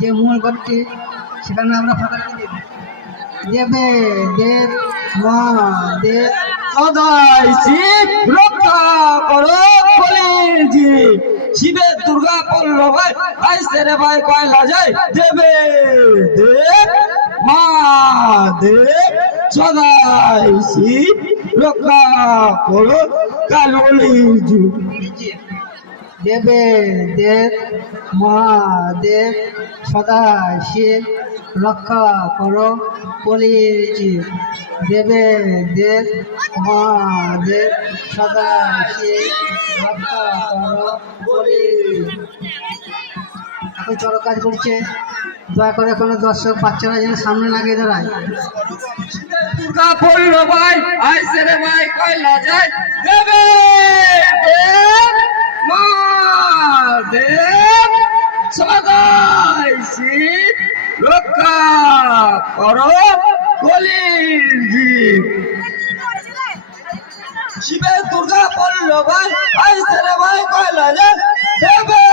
যে মূল ঘরটি সেখানে আমরা ফাঁকা রেখে দেবে দেব মা দেব সদাই শিব রক্ষা করো কলেজি শিবের দুর্গা পড়লো ভাই আইসে রে ভাই কয়লা যায় দেবে দেব মা দেব সদাই শিব রক্ষা করো কালজি দেবে দেব মহাদেব সদা শিব রক্ষা করো কলিজি দেবে দেব মহাদেব সদা শিব রক্ষা করো কলিজি। এখন চলো কাজ করছে, দয়া করে কোনো দর্শক বাচ্চারা যেন সামনে না গিয়ে দাঁড়ায়। দুর্গা পড়লো ভাই আইসে রে ভাই কয়লা যায় দেবে দেব মা দেব সদাই শিব রক্ষা করো কলিজি শিবের দুর্গা পড়লো ভাই আইসে রে ভাই কয়লা যায় দেবে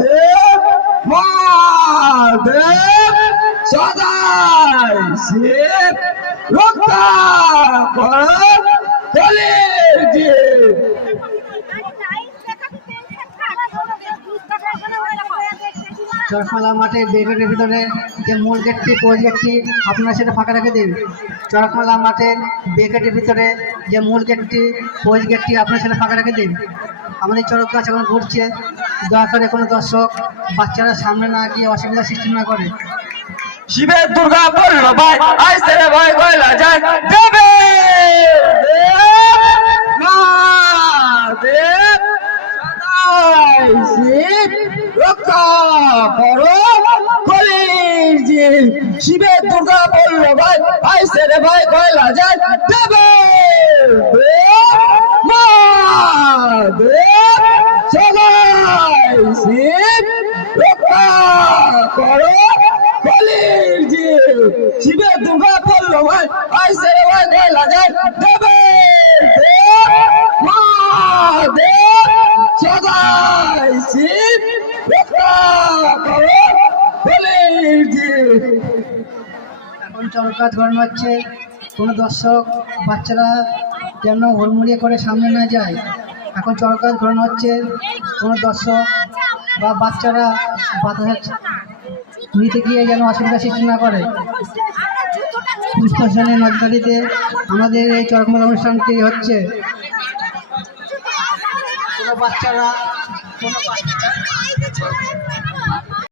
দেব মা দেব সদাই শিব রক্ষা করো কলিজি চরকমালা মাঠে গেটের ভিতরে যে মূল গেটটি কোচ গেটটি আপনারা সেটা ফাঁকা রেখে দিন। চরকমালা মাঠের গেটের ভিতরে যে মূল গেটটি কোচ গেটটি আপনারা সেটা ফাঁকা রেখে দিন। আমাদের চরক গাছ এখন ঘুরছে, দয়া করে কোনো দর্শক বাচ্চারা সামনে না গিয়ে অসুবিধার সৃষ্টি না করে। শিবের দুর্গা পড়লো ভাই আইসে রে ভাই কয়লা যায় দেবে মা দেব সদাই শিব রক্ষা করো কলিজি শিবের দুর্গা পড়লো ভাই আইসে রে ভাই কয়লা যায় দেবে মা দেব সদাই শিব রক্ষা করো কলিজি শিবের দুর্গা পড়লো ভাই আইসে রে ভাই কয়লা যায় দেবে মা দেব সদাই শিব রক্ষা করো কলিজি। এখন চরক গাছ ঘোরানো হচ্ছে, কোনো দর্শক বাচ্চারা যেন হুড়মুড়িয়ে করে সামনে না যায়। এখন চরক গাছ ঘোরানো হচ্ছে, কোনো দর্শক বা বাচ্চারা বাতাস নিতে গিয়ে যেন অসুবিধা সৃষ্টি না করে। পুষ্পাসনের নজরদারিতে আমাদের এই চরকমেলা অনুষ্ঠানটি হচ্ছে। কোনো বাচ্চারা